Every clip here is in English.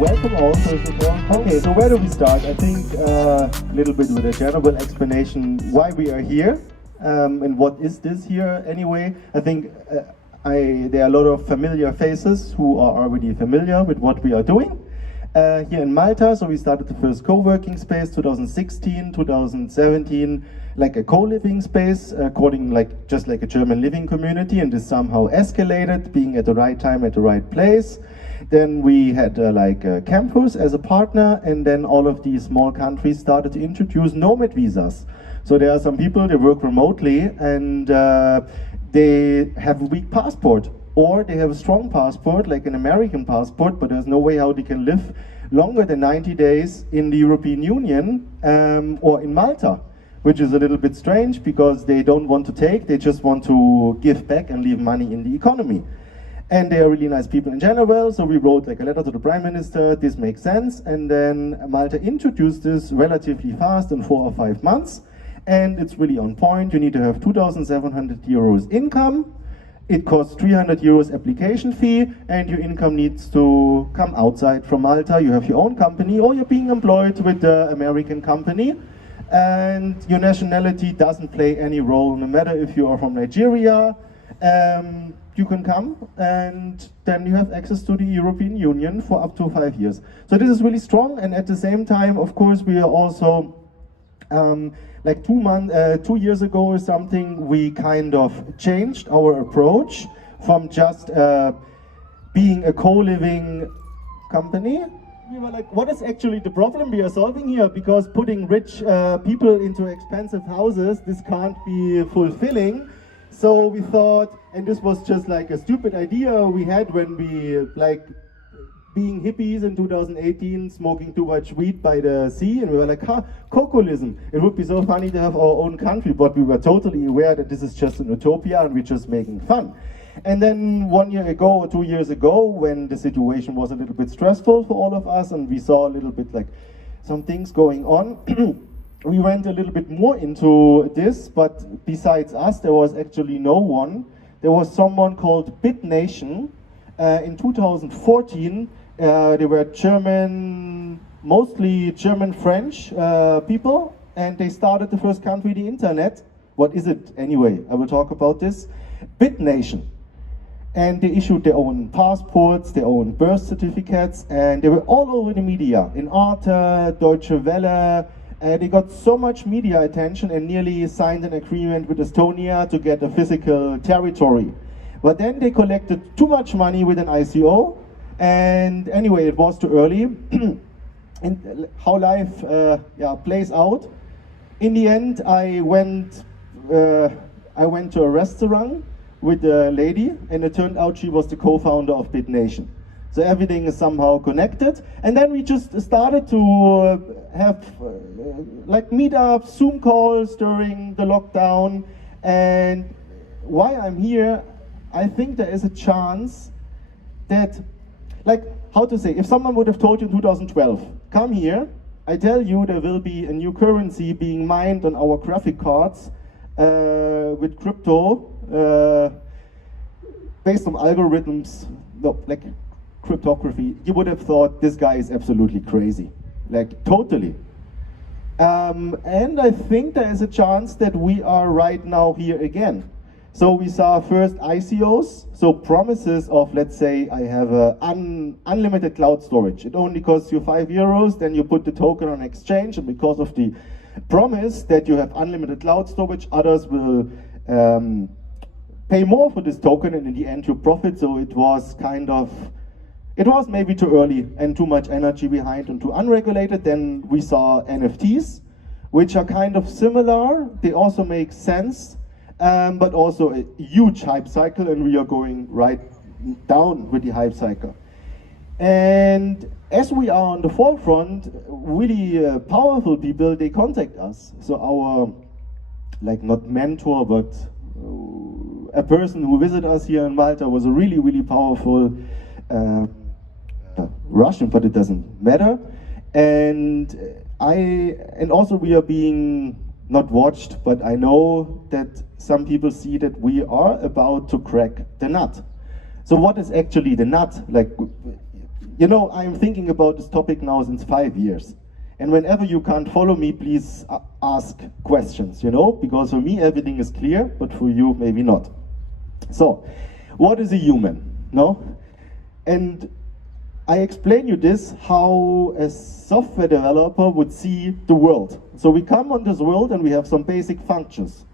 Welcome all, first of all. Okay, so where do we start? I think a little bit with a general explanation why we are here and what is this here anyway. I think there are a lot of familiar faces who are already familiar with what we are doing here in Malta. So we started the first co-working space 2016, 2017, like a co-living space, according just like a German living community, and this somehow escalated, being at the right time at the right place. Then we had like a campus as a partner, and then all of these small countries started to introduce Nomad visas. So there are some people, they work remotely and they have a weak passport, or they have a strong passport, like an American passport, but there's no way how they can live longer than 90 days in the European Union or in Malta, which is a little bit strange because they don't want to take, they just want to give back and leave money in the economy. And they are really nice people in general, so we wrote like a letter to the Prime Minister, this makes sense, and then Malta introduced this relatively fast in 4 or 5 months, and it's really on point. You need to have 2,700 euros income, it costs 300 euros application fee, and your income needs to come outside from Malta. You have your own company, or you're being employed with the American company, and your nationality doesn't play any role, no matter if you are from Nigeria. You can come, and then you have access to the European Union for up to 5 years. So this is really strong, and at the same time, of course, we are also, like 2 years ago or something, we kind of changed our approach from just being a co-living company. We were like, what is actually the problem we are solving here? Because putting rich people into expensive houses, this can't be fulfilling. So we thought, and this was just like a stupid idea we had when we, like, being hippies in 2018, smoking too much weed by the sea, and we were like, cocolism. It would be so funny to have our own country, but we were totally aware that this is just an utopia and we're just making fun. And then 1 year ago or 2 years ago, when the situation was a little bit stressful for all of us and we saw a little bit like some things going on, we went a little bit more into this, but besides us, there was actually no one. There was someone called BitNation. In 2014, they were German, mostly German-French people, and they started the first country, the internet. What is it anyway? I will talk about this. BitNation. And they issued their own passports, their own birth certificates, and they were all over the media. In Arte, Deutsche Welle. They got so much media attention and nearly signed an agreement with Estonia to get a physical territory. But then they collected too much money with an ICO, and anyway, it was too early. And how life plays out. In the end, I went to a restaurant with a lady, and it turned out she was the co-founder of BitNation. So everything is somehow connected. And then we just started to have like meetups, Zoom calls during the lockdown. And why I'm here, I think there is a chance that, like, how to say, if someone would have told you in 2012, come here, I tell you there will be a new currency being mined on our graphic cards with crypto based on algorithms, like cryptography, you would have thought this guy is absolutely crazy, like totally. And I think there is a chance that we are right now here again. So we saw first ICOs, so promises of, let's say, I have unlimited cloud storage. It only costs you €5, then you put the token on exchange, and because of the promise that you have unlimited cloud storage, others will pay more for this token, and in the end you profit. So it was kind of, it was maybe too early and too much energy behind and too unregulated. Then we saw NFTs, which are kind of similar. They also make sense. but also a huge hype cycle, and we are going right down with the hype cycle. And as we are on the forefront, really powerful people, they contact us. So our, like not mentor, but a person who visited us here in Malta was a really, really powerful Russian, but it doesn't matter. And also we are being not watched, but I know that some people see that we are about to crack the nut. So what is actually the nut? Like, you know, I'm thinking about this topic now since 5 years. And whenever you can't follow me, please ask questions, you know, because for me everything is clear, but for you maybe not. So, what is a human? No? And I explain you this, how a software developer would see the world. So we come on this world and we have some basic functions.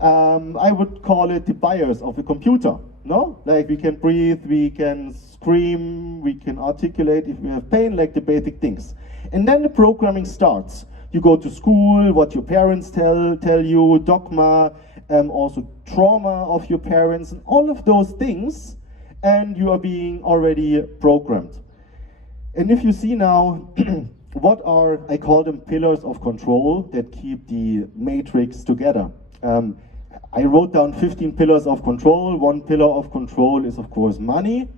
I would call it the BIOS of a computer. No? Like we can breathe, we can scream, we can articulate if we have pain, like the basic things. And then the programming starts. You go to school, what your parents tell you, dogma, also trauma of your parents, and all of those things, and you are being already programmed. And if you see now, what are, I call them pillars of control that keep the matrix together. I wrote down 15 pillars of control. One pillar of control is, of course, money.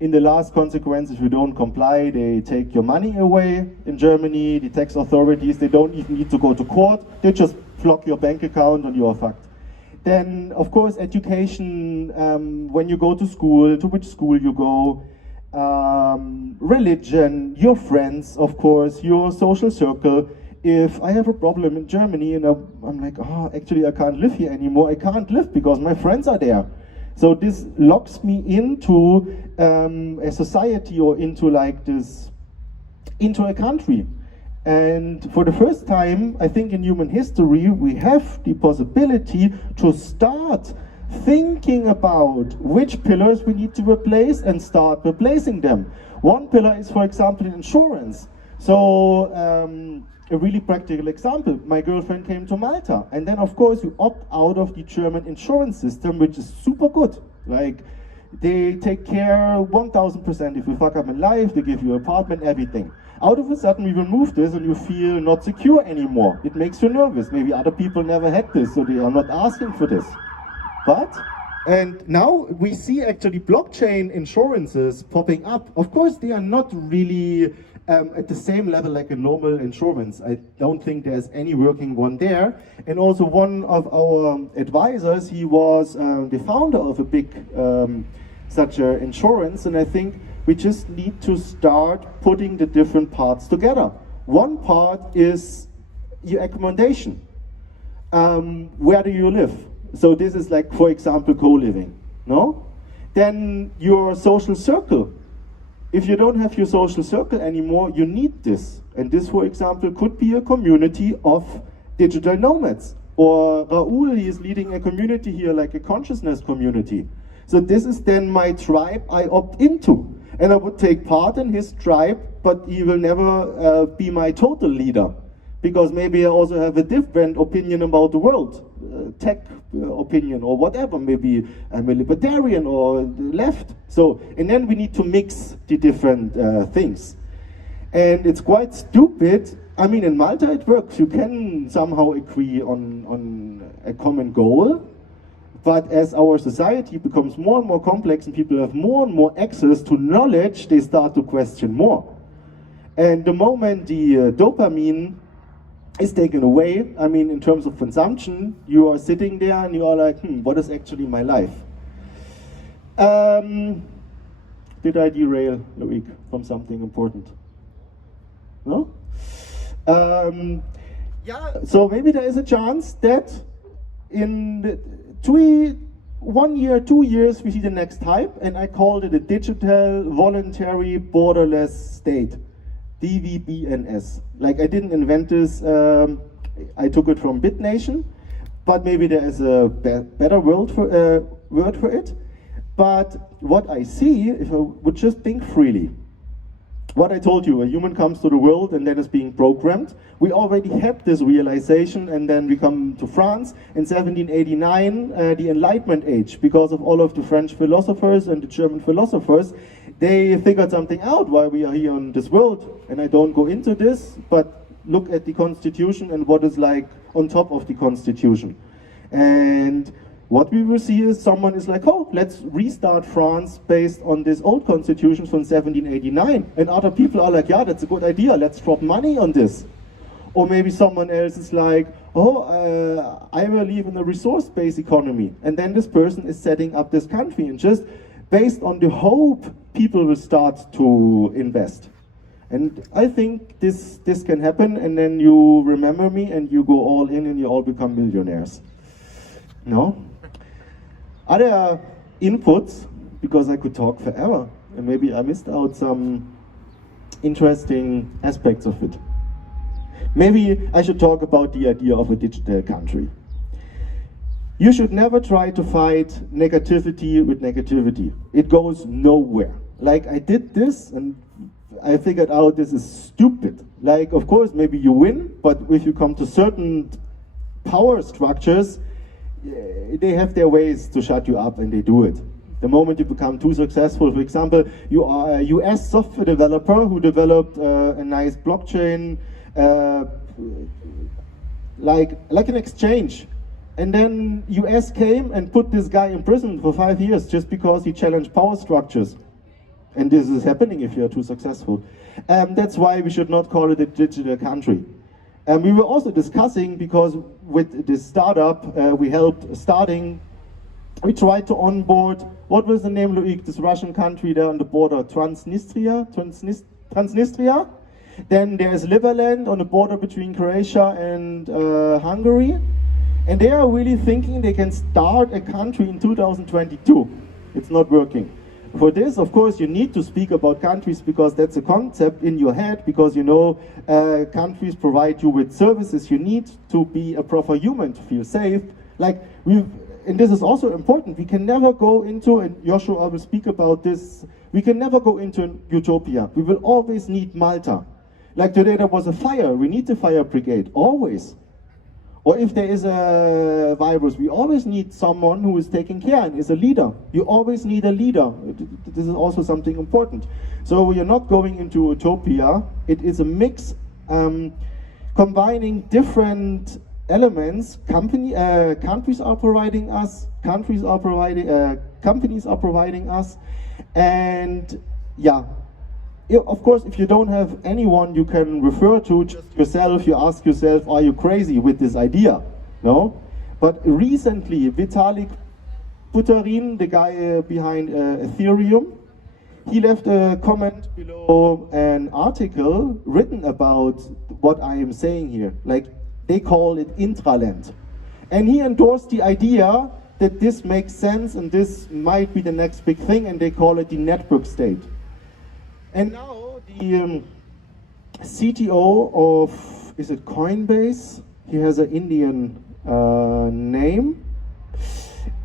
In the last consequence, if you don't comply, they take your money away. In Germany, the tax authorities, they don't even need to go to court. They just block your bank account and you are fucked. Then, of course, education, when you go to school, to which school you go, religion, your friends, of course, your social circle. If I have a problem in Germany and I'm like, oh, actually I can't live here anymore, I can't live because my friends are there. So this locks me into a society or into like this, into a country. And for the first time, I think in human history, we have the possibility to start thinking about which pillars we need to replace and start replacing them. One pillar is, for example, insurance. So a really practical example, my girlfriend came to Malta, and then of course you opt out of the German insurance system, which is super good. Like, they take care 1000% if you fuck up in life, they give you an apartment, everything. Out of a sudden we remove this and you feel not secure anymore. It makes you nervous. Maybe other people never had this, so they are not asking for this. And now we see actually blockchain insurances popping up. Of course, they are not really at the same level like a normal insurance. I don't think there's any working one there. And also one of our advisors, he was the founder of a big such an insurance, and I think we just need to start putting the different parts together. One part is your accommodation. Where do you live? So this is like, for example, co-living, no? Then your social circle. If you don't have your social circle anymore, you need this. And this, for example, could be a community of digital nomads. Or Raoul, he is leading a community here, like a consciousness community. So this is then my tribe I opt into. And I would take part in his tribe, but he will never be my total leader. Because maybe I also have a different opinion about the world, tech opinion or whatever, maybe I'm a libertarian or left. So, and then we need to mix the different things. And it's quite stupid. I mean, in Malta it works. You can somehow agree on a common goal, but as our society becomes more and more complex and people have more and more access to knowledge, they start to question more. And the moment the dopamine is taken away, I mean, in terms of consumption, you are sitting there and you are like, what is actually my life? Did I derail, Loic, from something important? No? Yeah, so maybe there is a chance that in 1 year, 2 years, we see the next hype, and I called it a digital, voluntary, borderless state. DVBNS. Like, I didn't invent this, I took it from BitNation, but maybe there is a better word for it. But what I see, if I would just think freely, what I told you, a human comes to the world and then is being programmed. We already had this realization, and then we come to France in 1789, the Enlightenment age, because of all of the French philosophers and the German philosophers. They figured something out why we are here in this world, and I don't go into this, but look at the Constitution and what is like on top of the Constitution. And what we will see is someone is like, oh, let's restart France based on this old constitution from 1789. And other people are like, yeah, that's a good idea, let's drop money on this. Or maybe someone else is like, oh, I believe in a resource-based economy. And then this person is setting up this country. And just based on the hope, people will start to invest. And I think this can happen, and then you remember me and you go all in and you all become millionaires. No? Other inputs, because I could talk forever, and maybe I missed out some interesting aspects of it. Maybe I should talk about the idea of a digital country. You should never try to fight negativity with negativity. It goes nowhere. Like, I did this and I figured out this is stupid. Like, of course, maybe you win, but if you come to certain power structures, they have their ways to shut you up, and they do it. The moment you become too successful, for example, you are a US software developer who developed a nice blockchain, like an exchange. And then US came and put this guy in prison for 5 years just because he challenged power structures. And this is happening if you're too successful. That's why we should not call it a digital country. We were also discussing, because with this startup we helped starting, we tried to onboard, what was the name, Loic, this Russian country there on the border, Transnistria? Then there's Liberland on the border between Croatia and Hungary. And they are really thinking they can start a country in 2022. It's not working. For this, of course, you need to speak about countries, because that's a concept in your head, because you know countries provide you with services you need to be a proper human, to feel safe. Like, and this is also important, we can never go into, and Joshua will speak about this, we can never go into utopia. We will always need Malta. Like today there was a fire, we need the fire brigade, always. Or if there is a virus, we always need someone who is taking care and is a leader. You always need a leader. This is also something important. So you're not going into utopia. It is a mix, combining different elements. Companies are providing us, companies are providing us, and yeah. Of course, if you don't have anyone you can refer to, just yourself, you ask yourself, are you crazy with this idea? No? But recently, Vitalik Buterin, the guy behind Ethereum, he left a comment below an article written about what I am saying here. Like, they call it Intraland. And he endorsed the idea that this makes sense and this might be the next big thing, and they call it the network state. And now the CTO of, is it Coinbase? He has an Indian name.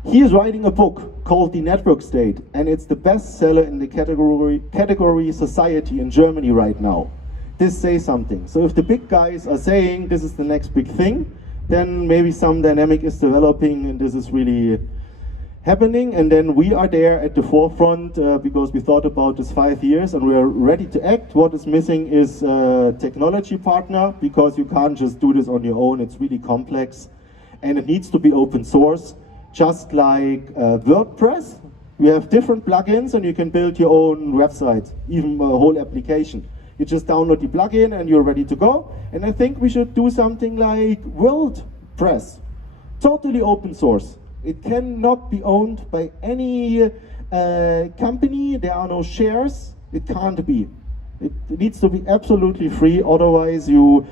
He is writing a book called The Network State, and it's the bestseller in the category society in Germany right now. This says something. So if the big guys are saying this is the next big thing, then maybe some dynamic is developing and this is really happening, and then we are there at the forefront because we thought about this 5 years and we are ready to act. What is missing is a technology partner, because you can't just do this on your own. It's really complex and it needs to be open source, just like WordPress. We have different plugins and you can build your own website, even a whole application. You just download the plugin and you're ready to go. And I think we should do something like WordPress, totally open source. It cannot be owned by any company. There are no shares. It can't be. It needs to be absolutely free. Otherwise, you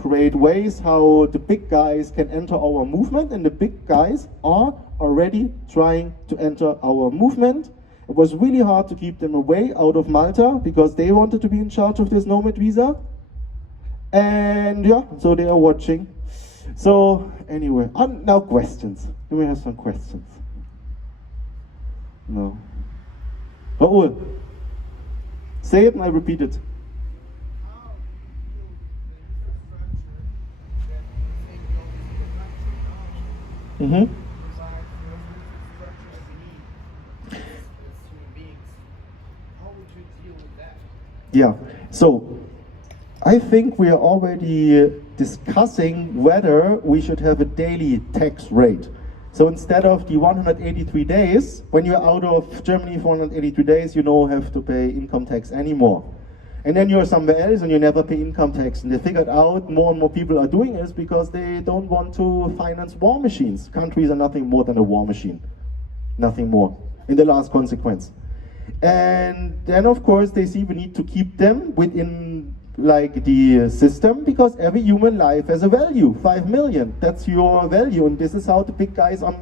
create ways how the big guys can enter our movement, and the big guys are already trying to enter our movement. It was really hard to keep them away out of Malta because they wanted to be in charge of this Nomad visa. And yeah, so they are watching. So anyway, now questions. Do we have some questions? No. Raoul. Say it and I repeat it. How do you build the infrastructure that you think goes in the country now Mm-hmm. provide for the infrastructure that we need as human beings? How would you deal with that? Yeah, so I think we are already discussing whether we should have a daily tax rate. So instead of the 183 days, when you're out of Germany for 183 days, you don't have to pay income tax anymore. And then you're somewhere else and you never pay income tax. And they figured out more and more people are doing this because they don't want to finance war machines. Countries are nothing more than a war machine. Nothing more, in the last consequence. And then of course they see we need to keep them within like the system because every human life has a value, 5 million, that's your value, and this is how the big guys are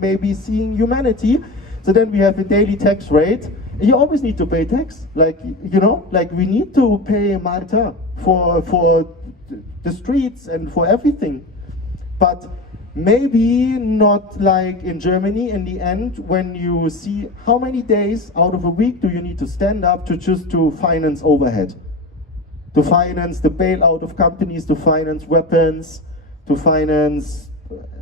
maybe seeing humanity. So then we have a daily tax rate. You always need to pay tax, like, you know, like we need to pay Malta for the streets and for everything. But maybe not like in Germany in the end, when you see how many days out of a week do you need to stand up to finance overhead, to finance the bailout of companies, to finance weapons, to finance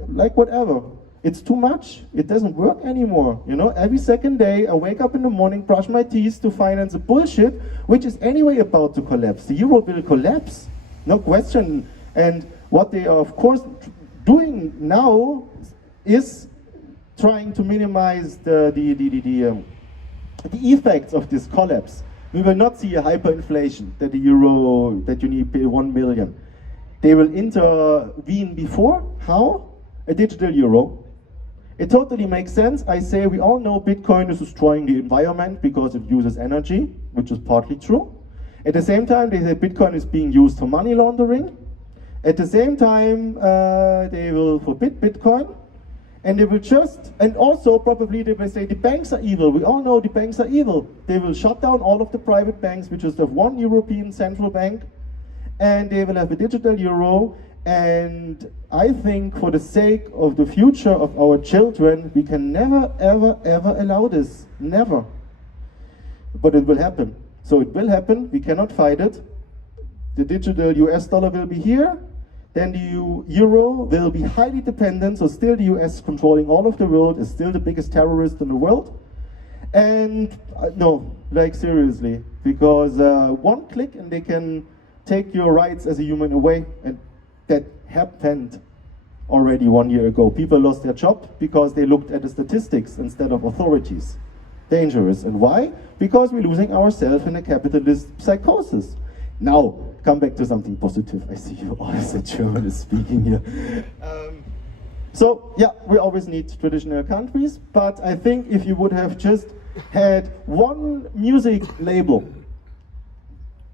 like whatever. It's too much. It doesn't work anymore. You know, every second day I wake up in the morning, brush my teeth to finance a bullshit which is anyway about to collapse. The euro will collapse, no question. And what they are of course doing now is trying to minimize the effects of this collapse. We will not see a hyperinflation that the euro, that you need to pay 1 million. They will intervene before. How? A digital euro. It totally makes sense. I say we all know Bitcoin is destroying the environment because it uses energy, which is partly true. At the same time, they say Bitcoin is being used for money laundering. At the same time, they will forbid Bitcoin, and they will just, and also probably they will say the banks are evil. We all know the banks are evil. They will shut down all of the private banks. We just have one European central bank, and they will have a digital euro. And I think for the sake of the future of our children, we can never, ever, ever allow this. Never. But it will happen. So it will happen. We cannot fight it. The digital US dollar will be here. Then the euro will be highly dependent, so still the US controlling all of the world, is still the biggest terrorist in the world. And no, like seriously, because one click and they can take your rights as a human away, and that happened already 1 year ago. People lost their job because they looked at the statistics instead of authorities. Dangerous. And why? Because we're losing ourselves in a capitalist psychosis. Now, come back to something positive. I see you all as a German is speaking here. So, yeah, we always need traditional countries, but I think if you would have just had one music label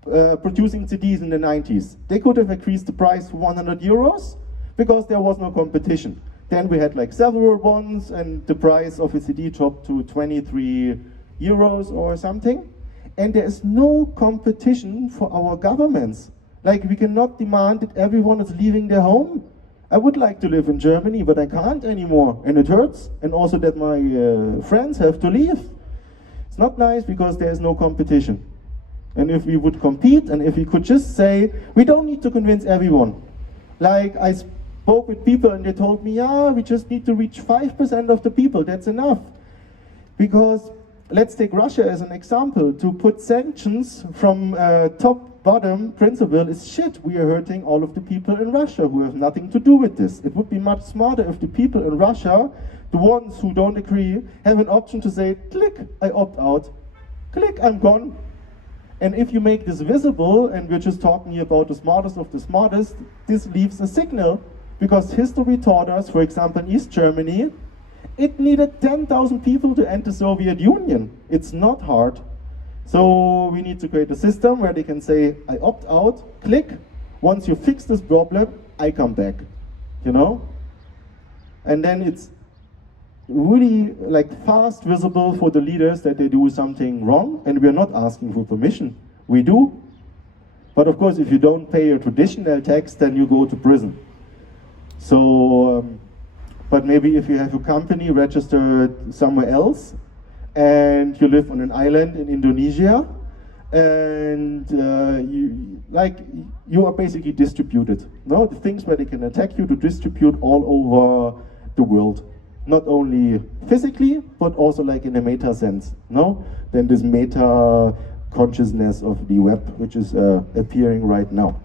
producing CDs in the 90s, they could have increased the price to 100 euros because there was no competition. Then we had like several ones and the price of a CD dropped to 23 euros or something. And there is no competition for our governments. Like we cannot demand that everyone is leaving their home. I would like to live in Germany, but I can't anymore, and it hurts. And also that my friends have to leave. It's not nice because there is no competition. And if we would compete, and if we could just say, we don't need to convince everyone. Like I spoke with people and they told me, yeah, we just need to reach 5% of the people, that's enough. Because let's take Russia as an example. To put sanctions from top-bottom principle is shit. We are hurting all of the people in Russia who have nothing to do with this. It would be much smarter if the people in Russia, the ones who don't agree, have an option to say, click, I opt out. Click, I'm gone. And if you make this visible, and we're just talking here about the smartest of the smartest, this leaves a signal. Because history taught us, for example, in East Germany, it needed 10,000 people to end the Soviet Union. It's not hard. So we need to create a system where they can say, I opt out, click. Once you fix this problem, I come back, you know? And then it's really like fast visible for the leaders that they do something wrong, and we're not asking for permission. We do. But of course, if you don't pay your traditional tax, then you go to prison. So, but maybe if you have a company registered somewhere else and you live on an island in Indonesia and you are basically distributed. No, the things where they can attack you to distribute all over the world, not only physically but also like in a meta sense. No, then this meta consciousness of the web, which is appearing right now.